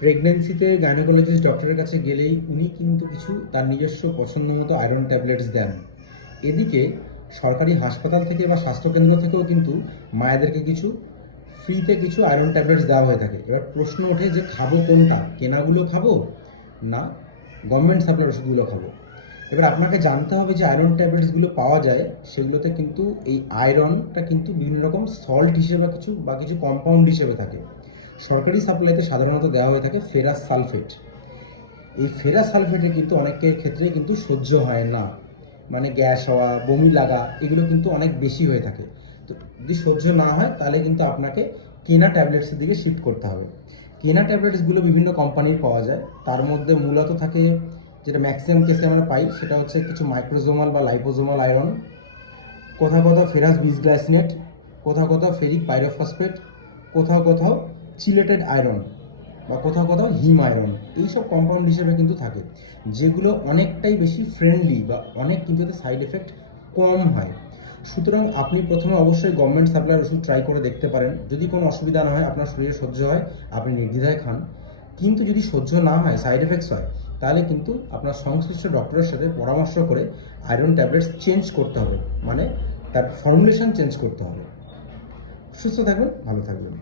প্রেগন্যান্সিতে gynaecologist ডক্টরের কাছে গেলেই উনি কিন্তু কিছু তার নিজস্ব পছন্দ মতো আয়রন ট্যাবলেটস দেন। এদিকে সরকারি হাসপাতাল থেকে বা স্বাস্থ্যকেন্দ্র থেকেও কিন্তু মায়েদেরকে কিছু ফ্রিতে কিছু আয়রন ট্যাবলেটস দেওয়া হয়ে থাকে। এবার প্রশ্ন ওঠে যে খাবো কোনটা, কেনাগুলো খাবো না গভর্নমেন্ট সাপ্লাই ওষুধগুলো খাবো। এবার আপনাকে জানতে হবে যে আয়রন ট্যাবলেটসগুলো পাওয়া যায় সেগুলোতে কিন্তু এই আয়রনটা কিন্তু বিভিন্ন রকম সল্ট হিসেবে কিছু কম্পাউন্ড হিসেবে থাকে। সরকারি সাপ্লাইতে সাধারণত দেওয়া হয়ে থাকে ফেরাস সালফেট। এই ফেরাস সালফেটে কিন্তু অনেকের ক্ষেত্রে কিন্তু সহ্য হয় না, মানে গ্যাস হওয়া, বমি লাগা এগুলো কিন্তু অনেক বেশি হয়ে থাকে। তো যদি সহ্য না হয় তাহলে কিন্তু আপনাকে কেনা ট্যাবলেটসের দিকে শিফট করতে হবে। কেনা ট্যাবলেটসগুলো বিভিন্ন কোম্পানির পাওয়া যায়, তার মধ্যে মূলত থাকে যেটা ম্যাক্সিমাম কেসে আমরা পাই সেটা হচ্ছে কিছু মাইক্রোজোমাল বা লাইপোজোমাল আয়রন, কোথাও কোথাও ফেরাস বিসগ্লাইসিনেট, কোথাও কোথাও ফেরিক পাইরোফসফেট, কোথাও কোথাও চিলেটেড আয়রন বা কোথাও কোথাও হিম আয়রন, এইসব কম্পাউন্ড হিসেবে কিন্তু থাকে, যেগুলো অনেকটাই বেশি ফ্রেন্ডলি বা অনেক কিন্তু এতে সাইড এফেক্ট কম হয়। সুতরাং আপনি প্রথমে অবশ্যই গভর্নমেন্ট সাপ্লাইয়ের ওষুধ ট্রাই করে দেখতে পারেন। যদি কোনো অসুবিধা না হয়, আপনার শরীরে সহ্য হয়, আপনি নির্দ্বিধায় খান। কিন্তু যদি সহ্য না হয়, সাইড এফেক্টস হয়, তাহলে কিন্তু আপনার সংশ্লিষ্ট ডক্টরের সাথে পরামর্শ করে আয়রন ট্যাবলেটস চেঞ্জ করতে হবে, মানে তার ফর্মুলেশন চেঞ্জ করতে হবে। সুস্থ থাকবেন, ভালো থাকবেন।